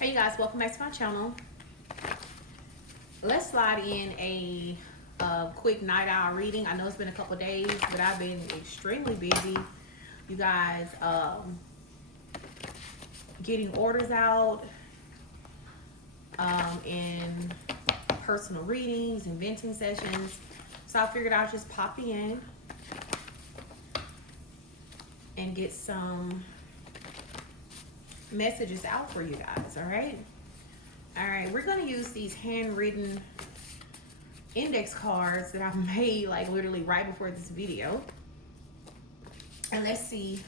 Hey you guys, welcome back to my channel. Let's slide in a quick night owl reading. I know it's been a couple days, but I've been extremely busy. You guys, getting orders out, and personal readings and venting sessions. So I figured I'd just pop in and get some messages out for you guys. All right, we're gonna use these handwritten index cards that I made like literally right before this video, and let's see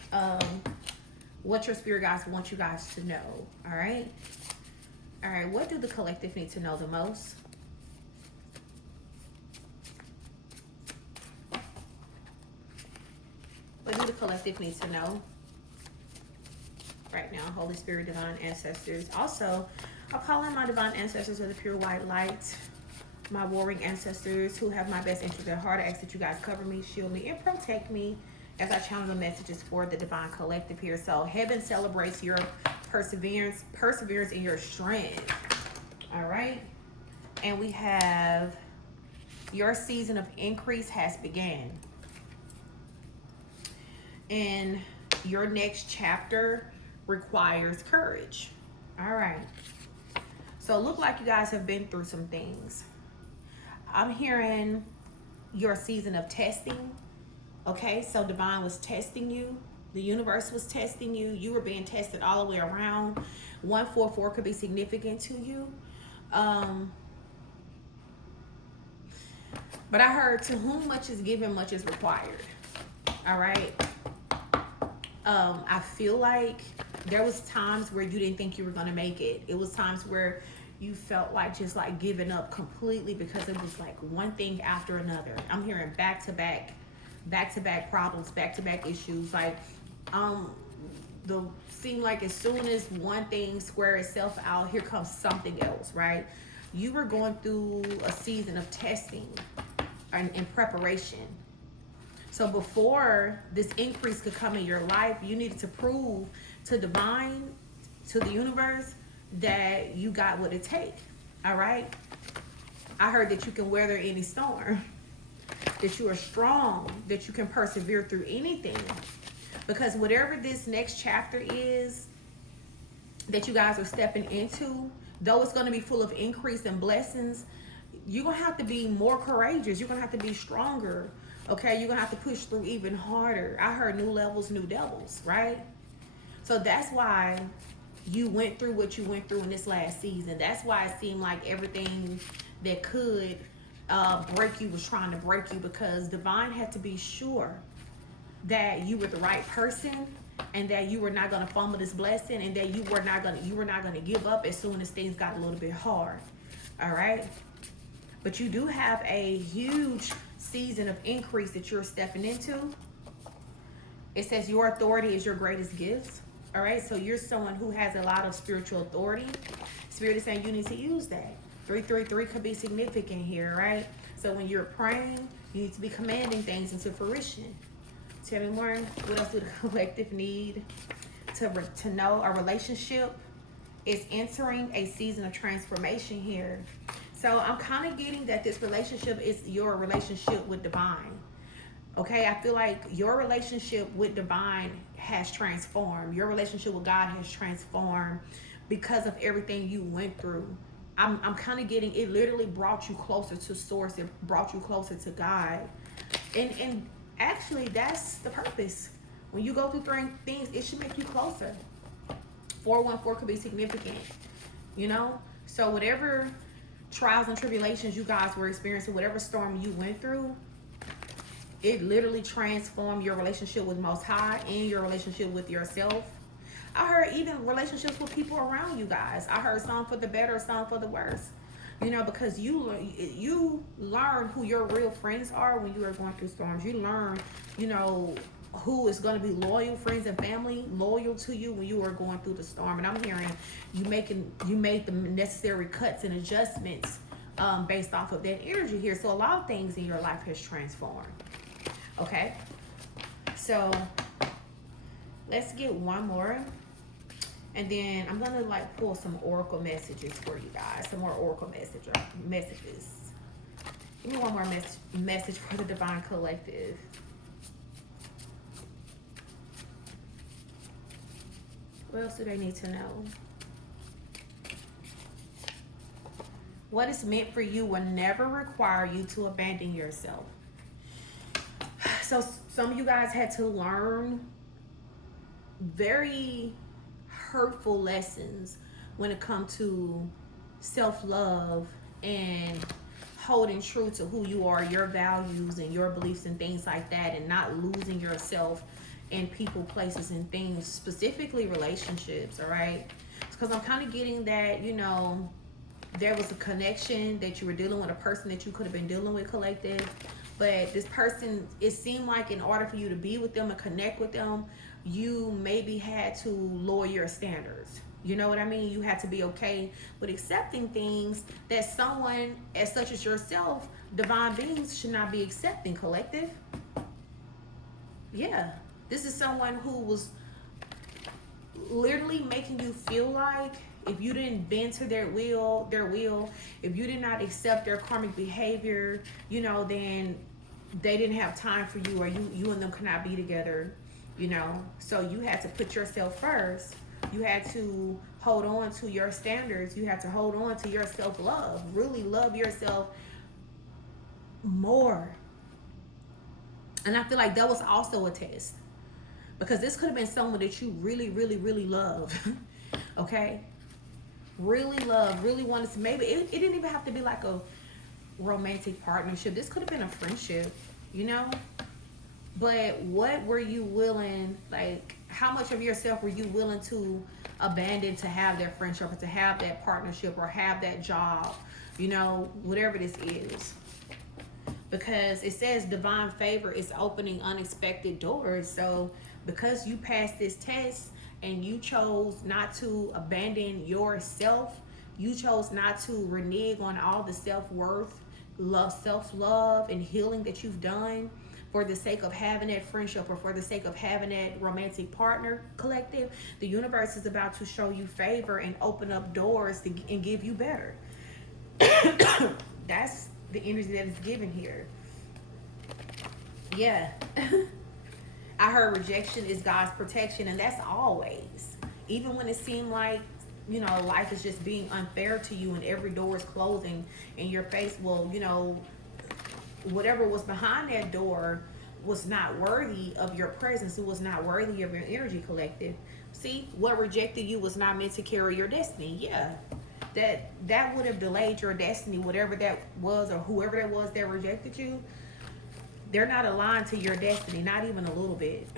what your spirit guides want you guys to know. All right, what do the collective need to know the most? What do the collective need to know right now? Holy Spirit, divine ancestors. Also, I'll call on my divine ancestors of the pure white light, my warring ancestors who have my best interest at heart. I ask that you guys cover me, shield me, and protect me as I channel the messages for the divine collective here. So heaven celebrates your perseverance and your strength. All right, and we have your season of increase has begun, and your next chapter requires courage. All right, so look like you guys have been through some things. I'm hearing your season of testing. Okay, so divine was testing you, the universe was testing you, you were being tested all the way around. 144 could be significant to you. But I heard, to whom much is given, much is required. All right, I feel like there was times where you didn't think you were going to make it. It was times where you felt like just like giving up completely because it was like one thing after another. I'm hearing back-to-back problems, back-to-back issues. Like seem like as soon as one thing square itself out, here comes something else, right? You were going through a season of testing and preparation. So before this increase could come in your life, you needed to prove to divine, to the universe, that you got what it takes. All right, I heard that you can weather any storm, that you are strong, that you can persevere through anything, because whatever this next chapter is that you guys are stepping into, though it's going to be full of increase and blessings, you're going to have to be more courageous. You're going to have to be stronger. Okay, you're going to have to push through even harder. I heard new levels, new devils, right? So that's why you went through what you went through in this last season. That's why it seemed like everything that could break you was trying to break you, because divine had to be sure that you were the right person, and that you were not going to fumble this blessing, and that you were not going to give up as soon as things got a little bit hard. All right, but you do have a huge season of increase that you're stepping into. It says your authority is your greatest gift. All right, so you're someone who has a lot of spiritual authority. Spirit is saying you need to use that. 333 could be significant here, right? So when you're praying, you need to be commanding things into fruition. Tell me more. What else do the collective need to know? A relationship is entering a season of transformation here. So I'm kind of getting that this relationship is your relationship with divine. Okay, I feel like your relationship with divine has transformed. Your relationship with God has transformed because of everything you went through. I'm kind of getting, it literally brought you closer to source. It brought you closer to God. And actually, that's the purpose. When you go through things, it should make you closer. 414 could be significant, you know? So whatever trials and tribulations you guys were experiencing, whatever storm you went through, it literally transformed your relationship with Most High and your relationship with yourself. I heard even relationships with people around you guys. I heard some for the better, some for the worse. You know, because you learn who your real friends are when you are going through storms. You learn, you know, who is going to be loyal, friends and family, loyal to you when you are going through the storm. And I'm hearing you made the necessary cuts and adjustments based off of that energy here. So a lot of things in your life has transformed. Okay, so let's get one more And then I'm gonna like pull some oracle messages for you guys, some more oracle messages. Give me one more message for the Divine Collective. What else do they need to know? What is meant for you will never require you to abandon yourself. So some of you guys had to learn very hurtful lessons when it comes to self-love and holding true to who you are, your values and your beliefs and things like that, and not losing yourself in people, places, and things, specifically relationships. All right, because I'm kind of getting that, you know, there was a connection that you were dealing with, a person that you could have been dealing with, collective, but this person, it seemed like in order for you to be with them and connect with them, you maybe had to lower your standards. You know what I mean? You had to be okay with accepting things that someone as such as yourself, divine beings, should not be accepting, collective. Yeah, this is someone who was literally making you feel like if you didn't bend to their will, if you did not accept their karmic behavior, you know, then they didn't have time for you, or you and them could not be together, you know. So you had to put yourself first. You had to hold on to your standards. You had to hold on to your self-love. Really love yourself more. And I feel like that was also a test, because this could have been someone that you really, really, really love. Okay? Really love, really wanted to, maybe it didn't even have to be like a romantic partnership. This could have been a friendship, you know? But what were you willing, like, how much of yourself were you willing to abandon to have that friendship, or to have that partnership, or have that job, you know, whatever this is? Because it says divine favor is opening unexpected doors. So because you passed this test and you chose not to abandon yourself, you chose not to renege on all the self-worth, self-love and healing that you've done for the sake of having that friendship, or for the sake of having that romantic partner, collective, the universe is about to show you favor and open up doors and give you better. That's the energy that is given here. Yeah. I heard rejection is God's protection, and that's always. Even when it seemed like, you know, life is just being unfair to you and every door is closing in your face. Well, you know, whatever was behind that door was not worthy of your presence. It was not worthy of your energy, collective. See, what rejected you was not meant to carry your destiny. Yeah. That would have delayed your destiny, whatever that was, or whoever that was that rejected you. They're not aligned to your destiny, not even a little bit.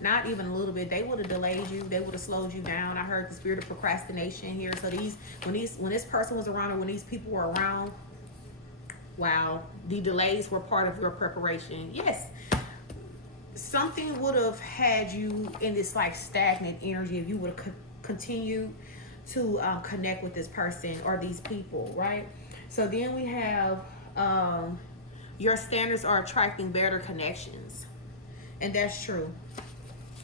Not even a little bit. They would have delayed you. They would have slowed you down. I heard the spirit of procrastination here. So when this person was around, or when these people were around, wow, the delays were part of your preparation. Yes, something would have had you in this like stagnant energy if you would have continued to connect with this person or these people, right? So then we have your standards are attracting better connections, and that's true.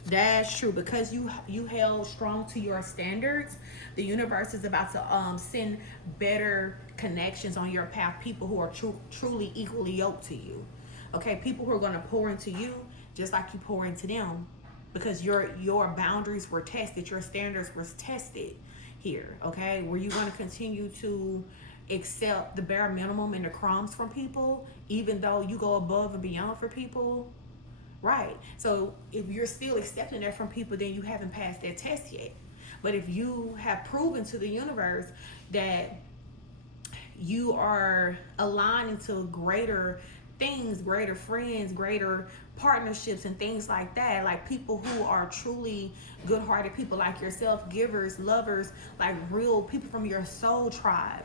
That's true, because you held strong to your standards. The universe is about to send better connections on your path, people who are truly equally yoked to you. Okay, people who are going to pour into you just like you pour into them, because your boundaries were tested, your standards were tested here. Okay, were you going to continue to accept the bare minimum and the crumbs from people, even though you go above and beyond for people? Right. So if you're still accepting that from people, then you haven't passed that test yet. But if you have proven to the universe that you are aligning to greater things, greater friends, greater partnerships and things like that, like people who are truly good-hearted people like yourself, givers, lovers, like real people from your soul tribe,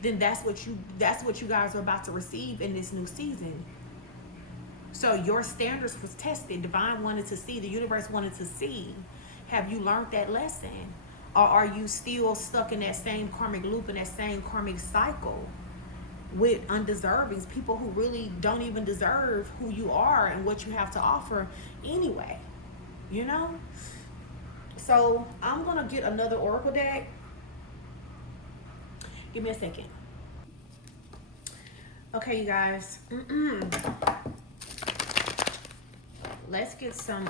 then that's what you guys are about to receive in this new season. So your standards was tested. Divine wanted to see, the universe wanted to see, have you learned that lesson? Or are you still stuck in that same karmic loop, in that same karmic cycle with undeservings, people who really don't even deserve who you are and what you have to offer anyway, you know? So I'm gonna get another oracle deck. Give me a second. Okay, you guys. Let's get some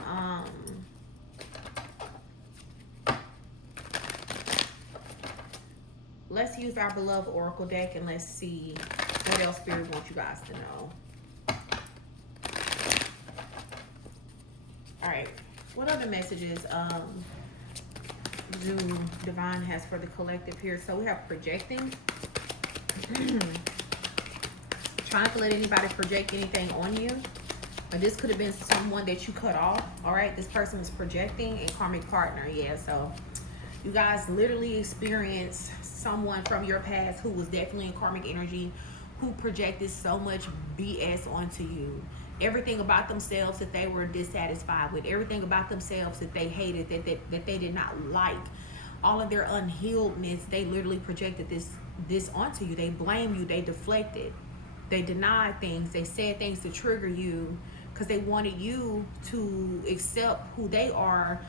let's use our beloved oracle deck and let's see what else Spirit wants you guys to know. All right, what other messages Zoom Divine has for the collective here? So we have projecting. Trying to let anybody project anything on you. Or this could have been someone that you cut off. All right, this person is projecting a karmic partner. Yeah, so you guys literally experienced someone from your past who was definitely in karmic energy, who projected so much BS onto you. Everything about themselves that they were dissatisfied with, everything about themselves that they hated, that they did not like, all of their unhealedness, they literally projected this onto you. They blame you, they deflected, they denied things, they said things to trigger you because they wanted you to accept who they are,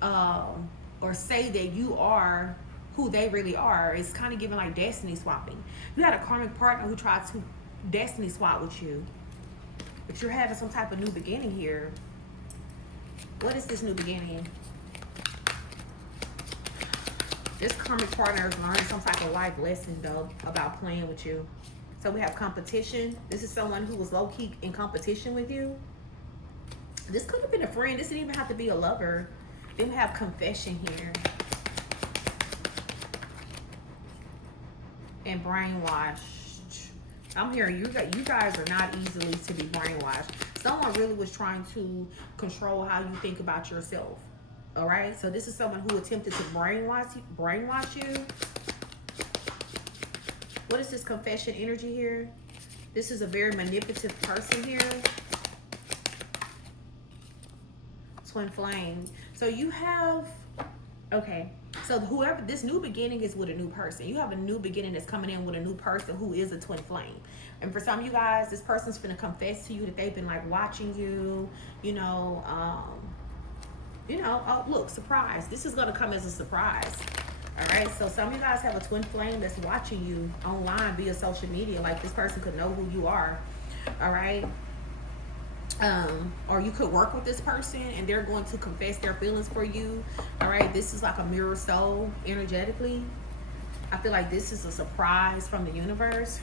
or say that you are who they really are. It's kind of giving like destiny swapping. You had a karmic partner who tried to destiny swap with you, but you're having some type of new beginning here. What is this new beginning? This karmic partner is learning some type of life lesson though about playing with you. So we have competition. This is someone who was low-key in competition with you. This could have been a friend. This didn't even have to be a lover. Then we have confession here. And brainwashed. I'm hearing you guys are not easily to be brainwashed. Someone really was trying to control how you think about yourself. All right? So this is someone who attempted to brainwash you. What is this confession energy here? This is a very manipulative person here. Twin flame. So you have, okay. So whoever, this new beginning is with a new person. You have a new beginning that's coming in with a new person who is a twin flame. And for some of you guys, this person's gonna confess to you that they've been like watching you, oh, look, surprise. This is gonna come as a surprise. All right, so some of you guys have a twin flame that's watching you online via social media. Like this person could know who you are. All right. Or you could work with this person and they're going to confess their feelings for you. All right, this is like a mirror soul energetically. I feel like this is a surprise from the universe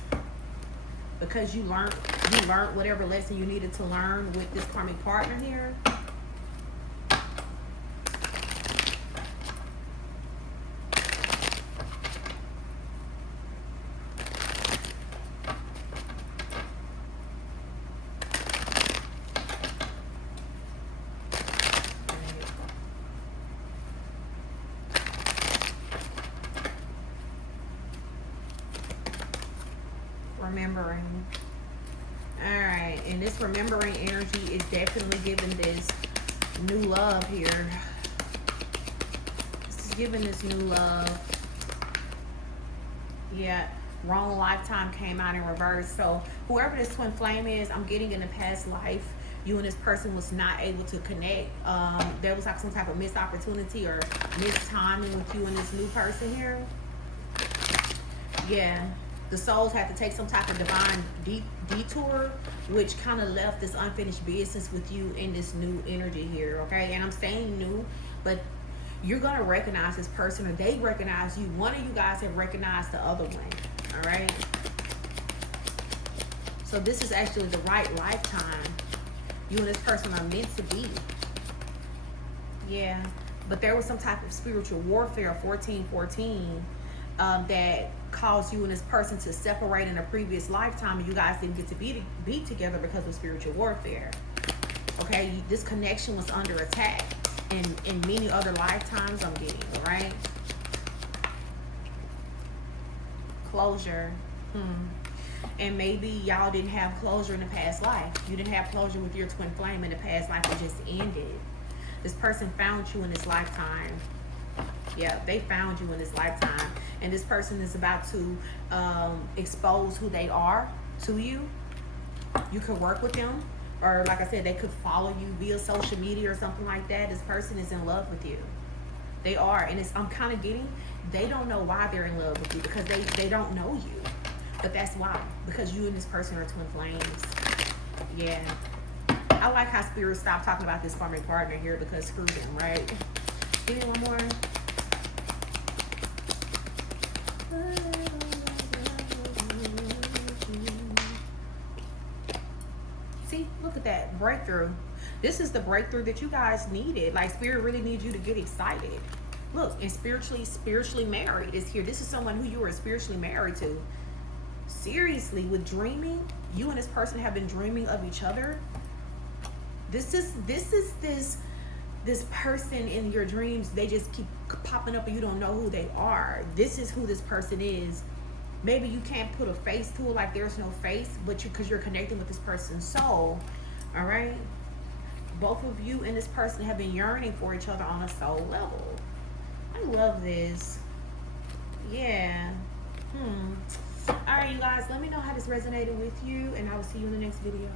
because you learned whatever lesson you needed to learn with this karmic partner here. Remembering. All right, and this remembering energy is definitely giving this new love here. This is giving this new love. Yeah, wrong lifetime came out in reverse. So whoever this twin flame is, I'm getting in the past life, you and this person was not able to connect. There was like some type of missed opportunity or missed timing with you and this new person here. Yeah. The souls had to take some type of divine detour, which kind of left this unfinished business with you in this new energy here, okay? And I'm saying new, but you're going to recognize this person, or they recognize you. One of you guys have recognized the other one, all right? So this is actually the right lifetime. You and this person are meant to be. Yeah, but there was some type of spiritual warfare, 1414, that caused you and this person to separate in a previous lifetime, and you guys didn't get to be together because of spiritual warfare. Okay, this connection was under attack in many other lifetimes, I'm getting, right? Closure. And maybe y'all didn't have closure in the past life. You didn't have closure with your twin flame in the past life. It just ended. This person found you in this lifetime. Yeah, they found you in this lifetime. And this person is about to expose who they are to you. You could work with them. Or like I said, they could follow you via social media or something like that. This person is in love with you. They are, and I'm kind of getting, they don't know why they're in love with you, because they don't know you. But that's why, because you and this person are twin flames. Yeah. I like how Spirit stopped talking about this karmic partner here, because screw them, right? Give me one more. See, look at that breakthrough. This is the breakthrough that you guys needed. Like, Spirit really needs you to get excited. Look, and spiritually married is here. This is someone who you are spiritually married to. Seriously, with dreaming, you and this person have been dreaming of each other. This is this person in your dreams. They just keep popping up and you don't know who they are. This is who this person is. Maybe you can't put a face to it, like there's no face, but because you're connecting with this person's soul. All right, both of you and this person have been yearning for each other on a soul level. I love this. Yeah. All right, you guys, let me know how this resonated with you, and I will see you in the next video.